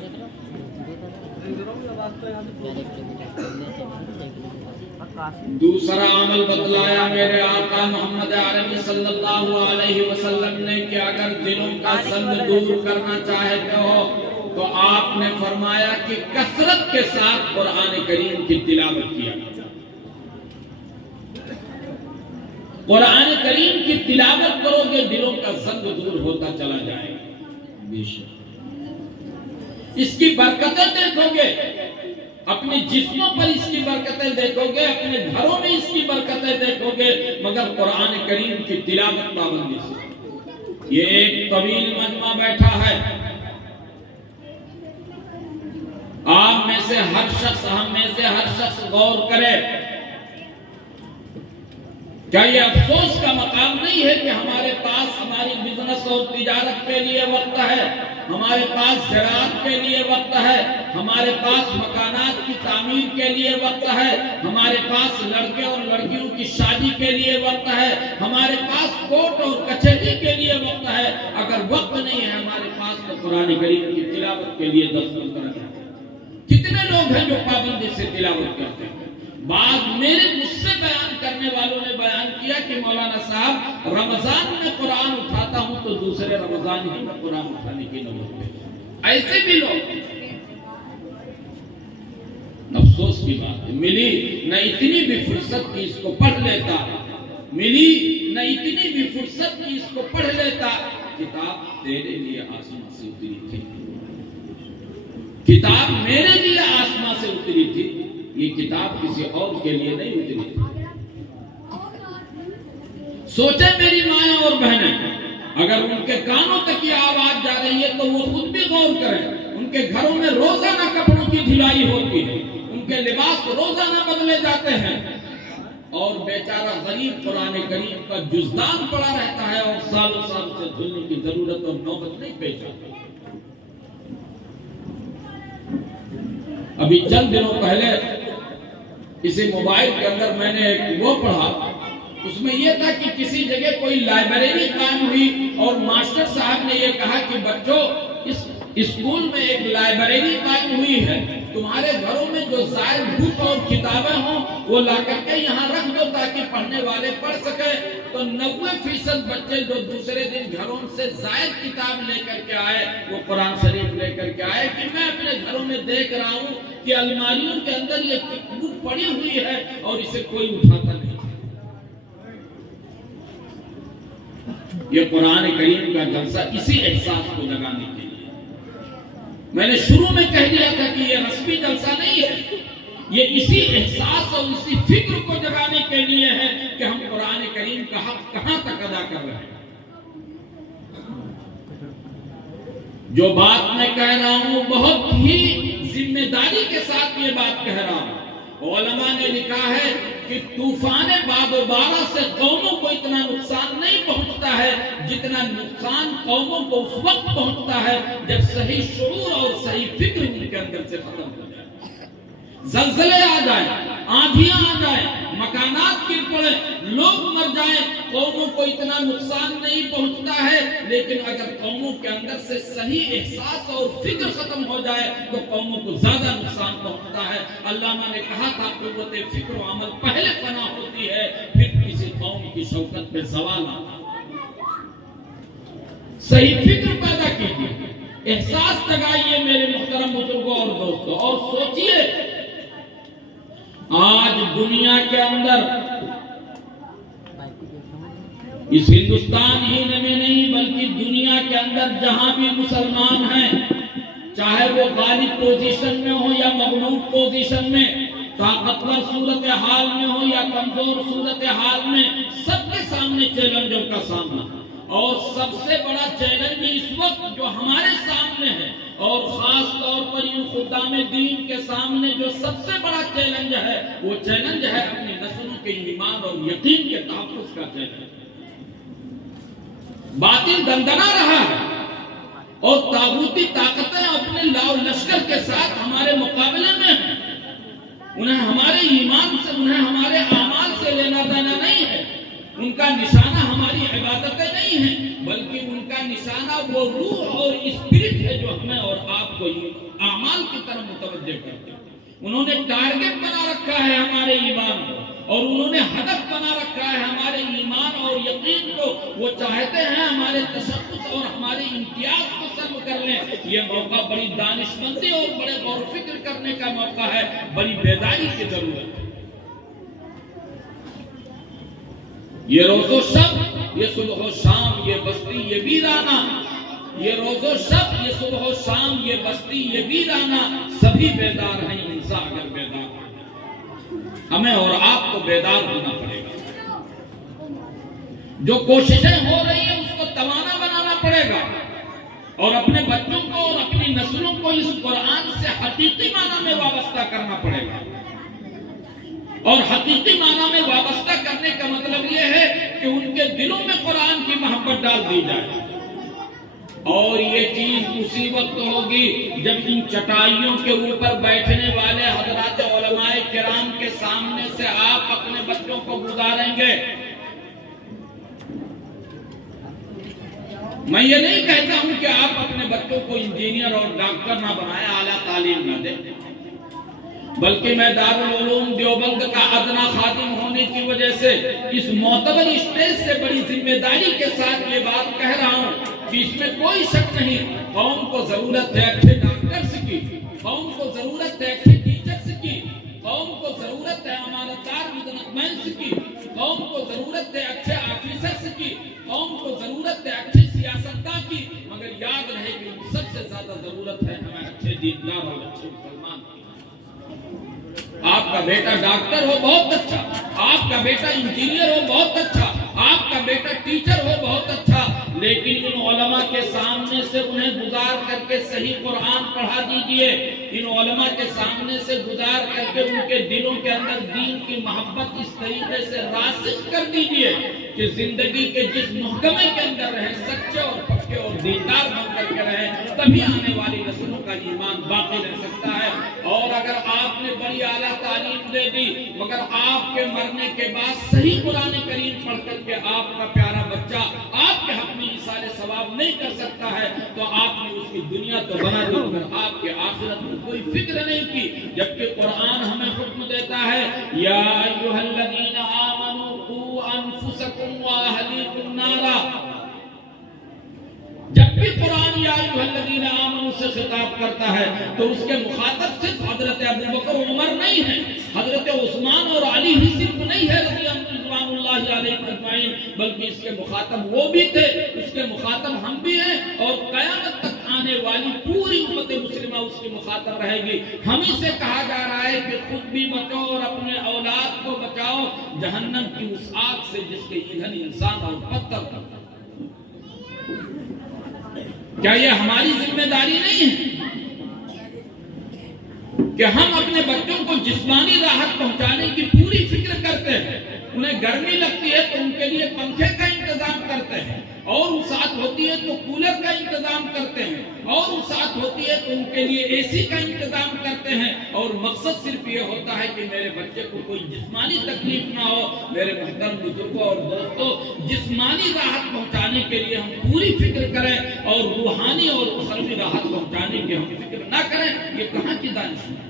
دوسرا عمل بتلایا میرے آقا محمد عربی صلی اللہ علیہ وسلم نے کہ اگر دلوں کا زنگ دور کرنا چاہتے ہو تو آپ نے فرمایا کہ کثرت کے ساتھ قرآن کریم کی تلاوت کیا. قرآن کریم کی تلاوت کرو گے دلوں کا زنگ دور ہوتا چلا جائے گا. اس کی برکتیں دیکھو گے، اپنے جسموں پر اس کی برکتیں دیکھو گے، اپنے گھروں میں اس کی برکتیں دیکھو گے، مگر قرآن کریم کی تلاوت پابندی سے. یہ ایک طویل مجمع بیٹھا ہے، آپ میں سے ہر شخص، ہم میں سے ہر شخص غور کرے. کیا یہ افسوس کا مقام نہیں ہے کہ ہمارے پاس ہماری بزنس اور تجارت کے لیے وقت ہے، ہمارے پاس زراعت کے لیے وقت ہے، ہمارے پاس مکانات کی تعمیر کے لیے وقت ہے، ہمارے پاس لڑکے اور لڑکیوں کی شادی کے لیے وقت ہے، ہمارے پاس کورٹ اور کچہری کے لیے وقت ہے. اگر وقت نہیں ہے ہمارے پاس تو قرآن کریم کی تلاوت کے لیے 10 منٹ رکھیں. کتنے لوگ ہیں جو پابندی سے تلاوت کرتے ہیں؟ بعد میرے مجھ سے بیان کرنے والوں نے بیان کیا کہ مولانا صاحب رمضان میں قرآن اٹھاتا ہوں تو دوسرے رمضان ہی میں قرآن اٹھانے کی نوبت ہے. ایسے بھی لوگ. افسوس کی بات ہے، ملی نہ اتنی بھی فرصت کی اس کو پڑھ لیتا، ملی نہ اتنی بھی فرصت کی اس کو پڑھ لیتا. کتاب تیرے لیے آسمان سے اتری تھی، کتاب میرے لیے آسمان سے اتری تھی، یہ کتاب کسی اور کے لیے نہیں اتری تھی. سوچیں میری مائیں اور بہنیں، اگر ان کے کانوں تک یہ آواز جا رہی ہے تو وہ خود بھی غور کریں. ان کے گھروں میں روزانہ کپڑوں کی دھلائی ہوتی ہے، ان کے لباس روزانہ بدلے جاتے ہیں، اور بیچارہ غریب قرآن کریم کا جزدان پڑا رہتا ہے اور سالوں سال سے دھلنے کی ضرورت اور نوبت نہیں پیش آتی. ابھی چند دنوں پہلے اسی موبائل کے اندر میں نے ایک وہ پڑھا، اس میں یہ تھا کہ کسی جگہ کوئی لائبریری قائم ہوئی اور ماسٹر صاحب نے یہ کہا کہ بچوں اس اسکول میں ایک لائبریری قائم ہوئی ہے، تمہارے گھروں میں جو زائد بک اور کتابیں ہوں وہ لا کر کے یہاں رکھ دو تاکہ پڑھنے والے پڑھ سکیں. تو 90% بچے جو دوسرے دن گھروں سے زائد کتاب لے کر کے آئے وہ قرآن شریف لے کر کے آئے کہ میں اپنے گھروں میں دیکھ رہا ہوں کہ الماریوں کے اندر یہ بک پڑی ہوئی ہے اور اسے کوئی اٹھاتا نہیں. یہ قرآن کریم کا جلسہ اسی احساس کو جگانے کے لیے. میں نے شروع میں کہہ دیا تھا کہ یہ رسمی جلسہ نہیں ہے، یہ اسی احساس اور اسی فکر کو جگانے کے لیے ہے کہ ہم قرآن کریم کا حق کہاں تک ادا کر رہے ہیں. جو بات میں کہہ رہا ہوں بہت ہی ذمہ داری کے ساتھ یہ بات کہہ رہا ہوں. علماء نے لکھا ہے کہ طوفان باد و بارہ سے قوموں کو اتنا نقصان نہیں پہنچتا ہے جتنا نقصان قوموں کو اس وقت پہنچتا ہے جب صحیح شعور اور صحیح فکر ان کے اندر سے ختم ہو جائے. زلزلے آ جائیں، آندھیاں آ جائیں، مکانات گر پڑے، لوگ مر جائیں، قوموں کو اتنا نقصان نہیں پہنچتا ہے. لیکن اگر قوموں کے اندر سے صحیح احساس اور فکر ختم ہو جائے تو قوموں کو زیادہ نقصان پہنچتا ہے. علامہ نے کہا تھا قوت فکر و عمل پہلے فنا ہوتی ہے پھر کسی قوم کی شوکت پہ زوال آتا ہے. صحیح فکر پیدا کیجیے، احساس جگائیے میرے محترم بزرگوں اور دوستوں، اور سوچئے آج دنیا کے اندر اس ہندوستان ہی میں نہیں بلکہ دنیا کے اندر جہاں بھی مسلمان ہیں، چاہے وہ غالب پوزیشن میں ہو یا مغلوب پوزیشن میں، طاقتور صورتحال میں ہو یا کمزور صورتحال میں، سب کے سامنے چیلنجوں کا سامنا ہے. اور سب سے بڑا چیلنج اس وقت جو ہمارے سامنے ہے اور خاص طور پر ان خدام دین کے سامنے جو سب سے بڑا چیلنج ہے وہ چیلنج ہے اپنی نسلوں کے ایمان اور یقین کے تحفظ کا چیلنج. باطل دندنا رہا ہے اور طاغوتی طاقتیں اپنے لاؤ لشکر کے ساتھ ہمارے مقابلے میں ہیں. انہیں ہمارے ایمان سے، انہیں ہمارے اعمال سے لینا دینا نہیں ہے. ان کا نشانہ ہماری عبادتیں نہیں ہیں بلکہ ان کا نشانہ وہ روح اور اسپرٹ ہے جو ہمیں اور آپ کو اعمال کی طرف متوجہ کرتے ہیں. انہوں نے ٹارگٹ بنا رکھا ہے ہمارے ایمان کو اور انہوں نے ہدف بنا رکھا ہے ہمارے ایمان اور یقین کو. وہ چاہتے ہیں ہمارے تشخص اور ہمارے امتیاز کو سلب کر لیں. یہ موقع بڑی دانشمندی اور بڑے غور و فکر کرنے کا موقع ہے، بڑی بیداری کی ضرورت ہے. یہ روز و شب، یہ صبح و شام، یہ بستی یہ ویرانہ، یہ روز و شب، یہ صبح و شام، یہ بستی یہ ویرانہ، سبھی بیدار ہیں، انسان اگر بیدار ہے، ہمیں اور آپ کو بیدار ہونا پڑے گا۔ جو کوششیں ہو رہی ہیں اس کو توانا بنانا پڑے گا، اور اپنے بچوں کو اور اپنی نسلوں کو اس قرآن سے حقیقی معنی میں وابستہ کرنا پڑے گا۔ اور حقیقی معنی میں وابستہ کرنے کا مطلب یہ ہے کہ ان کے دلوں میں قرآن کی محبت ڈال دی جائے۔ اور یہ چیز اسی وقت ہوگی جب ان چٹائیوں کے اوپر بیٹھنے والے حضرات علماء کرام کے سامنے سے آپ اپنے بچوں کو گزاریں گے۔ میں یہ نہیں کہتا ہوں کہ آپ اپنے بچوں کو انجینئر اور ڈاکٹر نہ بنائیں، اعلیٰ تعلیم نہ دیں، بلکہ میں دارالعلوم دیوبند کا ادنا خادم ہونے کی وجہ سے اس معتبر اسٹیج سے بڑی ذمہ داری کے ساتھ یہ بات کہہ رہا ہوں کہ اس میں کوئی شک نہیں، قوم کو ضرورت ہے اچھے ڈاکٹرز کی، قوم کو ضرورت ہے اچھے ٹیچرز کی، قوم کو ضرورت ہے امانتدار بزنسمینز کی، قوم کو ضرورت ہے اچھے آفیسرز کی، قوم کو ضرورت ہے اچھے سیاستدان کی، مگر یاد رہے کہ سب سے زیادہ ضرورت ہے ہمیں اچھے دیندار اور اچھے مسلمان کی۔ آپ کا بیٹا ڈاکٹر ہو بہت اچھا، آپ کا بیٹا انجینئر ہو بہت اچھا، آپ کا بیٹا ٹیچر ہو بہت اچھا، لیکن ان علماء کے سامنے سے انہیں گزار کر کے صحیح قرآن پڑھا دیجئے، ان علماء کے سامنے سے گزار کر کے ان کے دلوں کے اندر دین کی محبت اس طریقے سے راسخ کر دیجئے کہ زندگی کے جس محکمے کے اندر رہیں، سچے اور پکے اور دیندار بن کر کے رہیں، تبھی آنے والی نسلوں کا ایمان باقی رہ سکتا ہے۔ اور اگر آپ نے بڑی اعلیٰ تعلیم دے دی مگر آپ کے مرنے کے بعد صحیح قرآن کریم پڑھ کر کے آپ کا پیارا بچہ آپ کے حق میں ایصال ثواب نہیں کر سکتا ہے تو آپ نے اس کی دنیا تو بنا دی مگر آپ کے آخرت میں کوئی فکر نہیں کی، جبکہ قرآن ہمیں حکم دیتا ہے یا ایھا الذین آمنوا قوا انفسکم واہلیکم نارا۔ جب بھی قرآن یا ایھا الذین آمنوا سے خطاب کرتا ہے تو اس کے مخاطب صرف حضرت ابوبکر و عمر نہیں ہیں، حضرت عثمان اور علی ہی صرف نہیں ہے رضی اللہ علیہم اجمعین، بلکہ اس کے مخاطب وہ بھی تھے، اس کے مخاطب ہم بھی ہیں، اور قیامت تک آنے والی پوری امت مسلمہ اس کی مخاطب رہے گی۔ ہم ہی سے کہا جا رہا ہے کہ خود بھی بچو اور اپنے اولاد کو بچاؤ جہنم کی اس آگ سے جس کے ایندھن انسان اور پتھر۔ کیا یہ ہماری ذمہ داری نہیں ہے کہ ہم اپنے بچوں کو جسمانی راحت پہنچانے کی پوری فکر کرتے ہیں؟ انہیں گرمی لگتی ہے تو ان کے لیے پنکھے کا انتظام کرتے ہیں، اور وسعت ہوتی ہے تو کولر کا انتظام کرتے ہیں، اور وسعت ہوتی ہے تو ان کے لیے اے سی کا انتظام کرتے ہیں، اور مقصد صرف یہ ہوتا ہے کہ میرے بچے کو کوئی جسمانی تکلیف نہ ہو۔ میرے محترم بزرگوں اور دوستوں، جسمانی راحت پہنچانے کے لیے ہم پوری فکر کریں اور روحانی اور اخروی راحت پہنچانے کی ہم فکر نہ کریں، یہ کہاں کی دانش ہے؟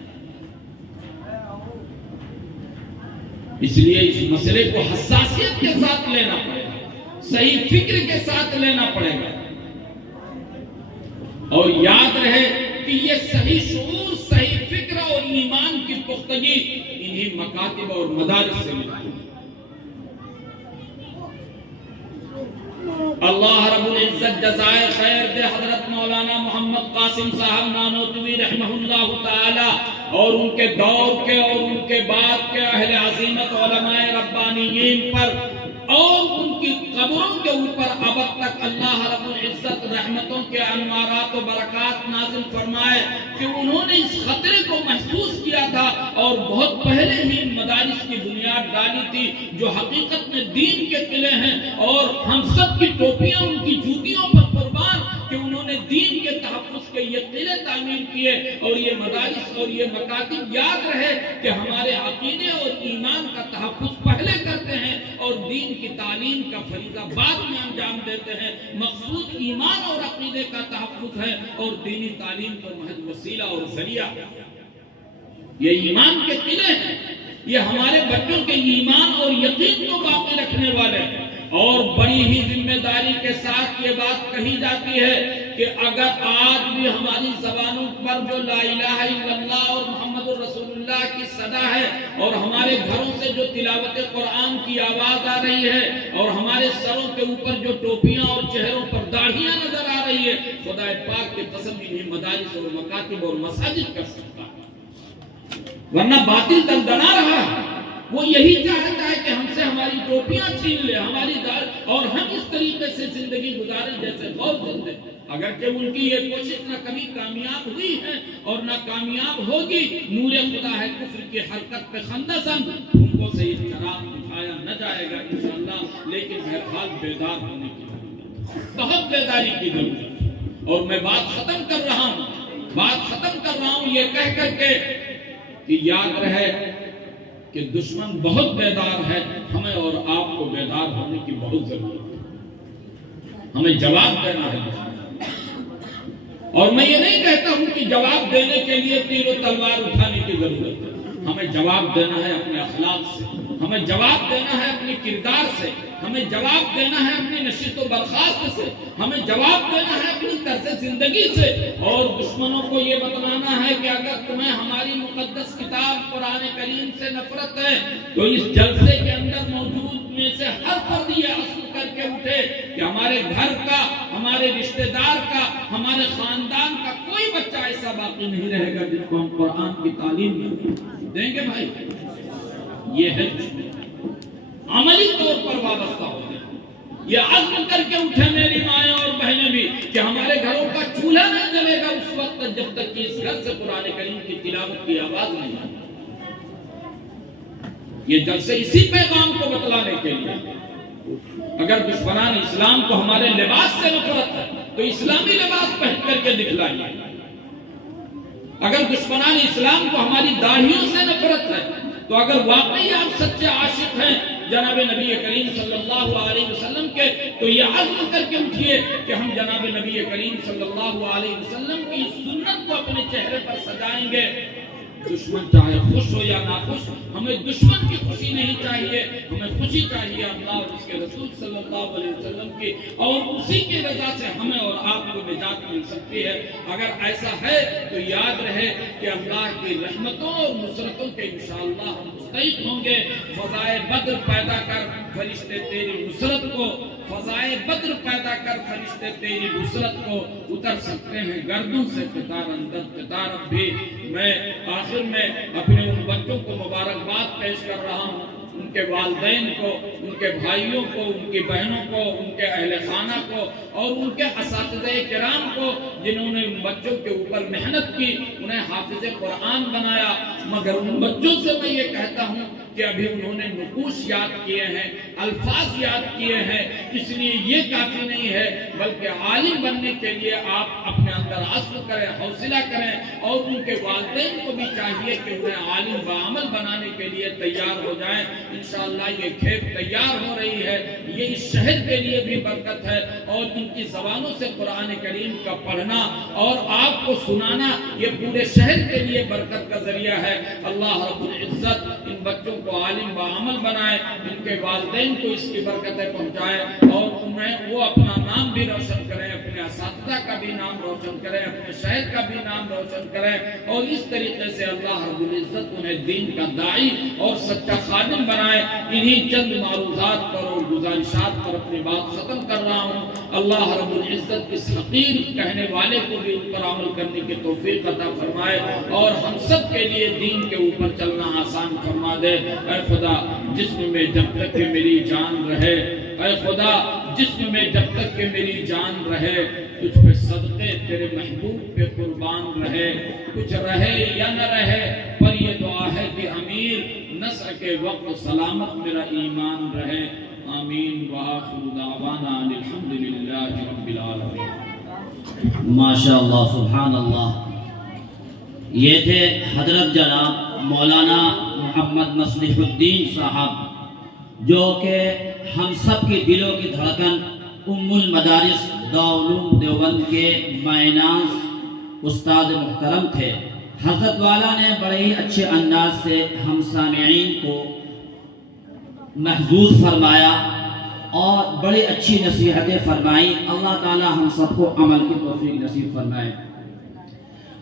اس لیے اس مسئلے کو حساسیت کے ساتھ لینا پڑے گا، صحیح فکر کے ساتھ لینا پڑے گا، اور یاد رہے کہ یہ صحیح شعور، صحیح فکر اور ایمان کی پختگی انہی مکاتب اور مدارس سے ملتی ہے۔ اللہ رب العزت جزائے خیر دے حضرت مولانا محمد قاسم صاحب نانوتوی رحمہ اللہ تعالی اور ان کے دور کے اور ان کے بعد کے اہل عظیمت علماء ربانیین پر اور ان کی قبروں کے اوپر ابد تک اللہ رب العزت رحمتوں کے انوارات و برکات نازل فرمائے کہ انہوں نے اس خطرے کو محسوس کیا تھا اور بہت پہلے ہی مدارس کی بنیاد ڈالی تھی جو حقیقت میں دین کے قلعے ہیں، اور ہم سب کی ٹوپیاں ان کی جوتیوں پر قربان کہ انہوں نے دین کے تحفظ کے یہ قلعے تعمیر کیے، اور یہ مدارس اور یہ مکاتب یاد رہے کہ ہمارے عقیدے اور ایمان کا تحفظ پہلے کرتے ہیں اور دین کی تعلیم کا فریضہ بعد میں انجام دیتے ہیں۔ مقصود ایمان اور عقیدے کا تحفظ ہے اور دینی تعلیم تو محض وسیلہ اور ذریعہ۔ یہ ایمان کے قلعے ہیں، یہ ہمارے بچوں کے ایمان اور یقین کو باقی رکھنے والے ہیں، اور بڑی ہی ذمہ داری کے ساتھ یہ بات کہی جاتی ہے کہ اگر آج بھی ہماری زبانوں پر جو لا الہ الا اللہ اور محمد الرسول اللہ کی صدا ہے اور ہمارے گھروں سے جو تلاوت قرآن کی آواز آ رہی ہے اور ہمارے سروں کے اوپر جو ٹوپیاں اور چہروں پر داڑھیاں نظر آ رہی ہے، خدا پاک کی قسم انہیں مدارس اور مکاتب اور مساجد کر سکتا ہے، ورنہ باطل دندنا رہا ہے۔ وہ یہی چاہتا ہے کہ ہم سے ہماری ٹوپیاں چھین لے، ہماری داڑھی، اور ہم اس طریقے سے زندگی گزارے جیسے غور زندے، اگرچہ ان کی یہ کوشش نہ کبھی کامیاب ہوئی ہے اور نہ کامیاب ہوگی۔ نور خدا ہے کفر کی حرکت پہ خندسن، ان سے یہ چراغ دکھایا نہ جائے گا انشاءاللہ، لیکن بہرحال بیدار ہونے کی ضرورت ہے، بہت بیداری کی ضرورت ہے۔ اور میں بات ختم کر رہا ہوں یہ کہہ کر کے کہ یاد رہے کہ دشمن بہت بیدار ہے، ہمیں اور آپ کو بیدار ہونے کی بہت ضرورت ہے، ہمیں جواب دینا ہے دشمن۔ اور میں یہ نہیں کہتا ہوں کہ جواب دینے کے لیے تیر و تلوار اٹھانے کی ضرورت ہے، ہمیں جواب دینا ہے اپنے اخلاق سے، ہمیں جواب دینا ہے اپنے کردار سے، ہمیں جواب دینا ہے اپنی نشست و برخاست سے، ہمیں جواب دینا ہے اپنی طرز زندگی سے، اور دشمنوں کو یہ بتلانا ہے کہ اگر تمہیں ہماری مقدس کتاب قرآن کریم سے نفرت ہے تو اس جلسے کے اندر موجود میں سے ہر فرد یہ عزم کر کے اٹھے کہ ہمارے گھر کا، ہمارے رشتہ دار کا، ہمارے خاندان کا کوئی بچہ ایسا باقی نہیں رہے گا جس کو ہم قرآن کی تعلیم دیں گے۔ بھائی یہ ہے عملی طور پر وابستہ ہوتے ہیں، یہ عزم کر کے اٹھے میری مائیں اور بہنیں بھی کہ ہمارے گھروں کا چولہا نہیں جلے گا اس وقت جب تک کہ اس گھر سے قرآن کریم کی تلاوت کی آواز نہیں آتی۔ یہ جلسے اسی پیغام کو بتلانے کے لیے، اگر دشمنان اسلام کو ہمارے لباس سے نفرت ہے تو اسلامی لباس پہن کر کے دکھلائیے، اگر دشمنان اسلام کو ہماری داڑھیوں سے نفرت ہے تو اگر واقعی آپ سچے عاشق ہیں جناب نبی کریم صلی اللہ علیہ وسلم کے تو یہ عزم کر کے اٹھیے کہ ہم جناب نبی کریم صلی اللہ علیہ وسلم کی سنت کو اپنے چہرے پر سجائیں گے۔ دشمن چاہے خوش ہو یا ناخوش، ہمیں دشمن کی خوشی نہیں چاہیے، ہمیں خوشی چاہیے اللہ اور اس کے رسول صلی اللہ علیہ وسلم کی، اور اسی کی رضا سے ہمیں اور آپ کو نجات مل سکتی ہے۔ اگر ایسا ہے تو یاد رہے کہ اللہ کی رحمتوں اور نصرتوں کے انشاءاللہ ہم مستحق ہوں گے۔ فضائے بدر پیدا کر فرشتے تیری نصرت کو، فضائے بدر پیدا کر فرشتے تیری نصرت کو اتر سکتے ہیں گردوں سے قطار اندر قطار۔ اب بھی میں آخر میں اپنے ان بچوں کو مبارکباد پیش کر رہا ہوں، ان کے والدین کو، ان کے بھائیوں کو، ان کی بہنوں کو، ان کے اہل خانہ کو اور ان کے اساتذہ کرام کو جنہوں نے ان بچوں کے اوپر محنت کی، انہیں حافظ قرآن بنایا۔ مگر ان بچوں سے میں یہ کہتا ہوں کہ ابھی انہوں نے نقوش یاد کیے ہیں، الفاظ یاد کیے ہیں، اس لیے یہ کافی نہیں ہے، بلکہ عالم بننے کے لیے آپ اپنے اندر عزم کریں، حوصلہ کریں، اور ان کے والدین کو بھی چاہیے کہ انہیں عالم بعمل بنانے کے لیے تیار ہو جائیں۔ انشاءاللہ یہ کھیپ تیار ہو رہی ہے، یہ اس شہر کے لیے بھی برکت ہے، اور ان کی زبانوں سے قرآن کریم کا پڑھنا اور آپ کو سنانا یہ پورے شہر کے لیے برکت کا ذریعہ ہے۔ اللہ رب العزت ان بچوں کو عالم بعمل بنائے، ان کے والدین کو اس کی برکتیں پہنچائے، اور انہیں وہ اپنا نام بھی روشن کریں، اپنے اساتذہ کا بھی نام روشن کریں، اپنے شہر کا بھی نام روشن کریں، اور اس طریقے سے اللہ رب العزت انہیں دین کا داعی اور سچا خادم بنائے۔ انہی چند معروضات پر اور گزارشات پر اپنی بات ختم کر رہا ہوں۔ اللہ رب العزت اس حقیر کہنے والے کو بھی ان پر عمل کرنے کی توفیق عطا فرمائے، اور ہم سب کے لیے دین کے اوپر چلنا آسان فرما دے۔ اے خدا، جسم میں جب تک کہ میری جان رہے، اے خدا جسم میں جب تک کہ میری جان رہے، تجھ پہ صدقے تیرے محبوب پہ قربان رہے، کچھ رہے یا نہ رہے، پر یہ دعا ہے کہ امیر نصر کے وقت سلامت میرا ایمان رہے۔ آمین وآخر دعوانا الحمدللہ رب العالمین۔ ماشاءاللہ، سبحان اللہ۔ یہ تھے حضرت جناب مولانا محمد مصلح الدین صاحب، جو کہ ہم سب کے دلوں کی دھڑکن، ام المدارس دارالعلوم دیوبند کے مائناز استاد محترم تھے۔ حضرت والا نے بڑے ہی اچھے انداز سے ہم سامعین کو محظوظ فرمایا اور بڑی اچھی نصیحتیں فرمائیں۔ اللہ تعالی ہم سب کو عمل کی توفیق نصیب فرمائے۔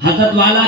حضرت والا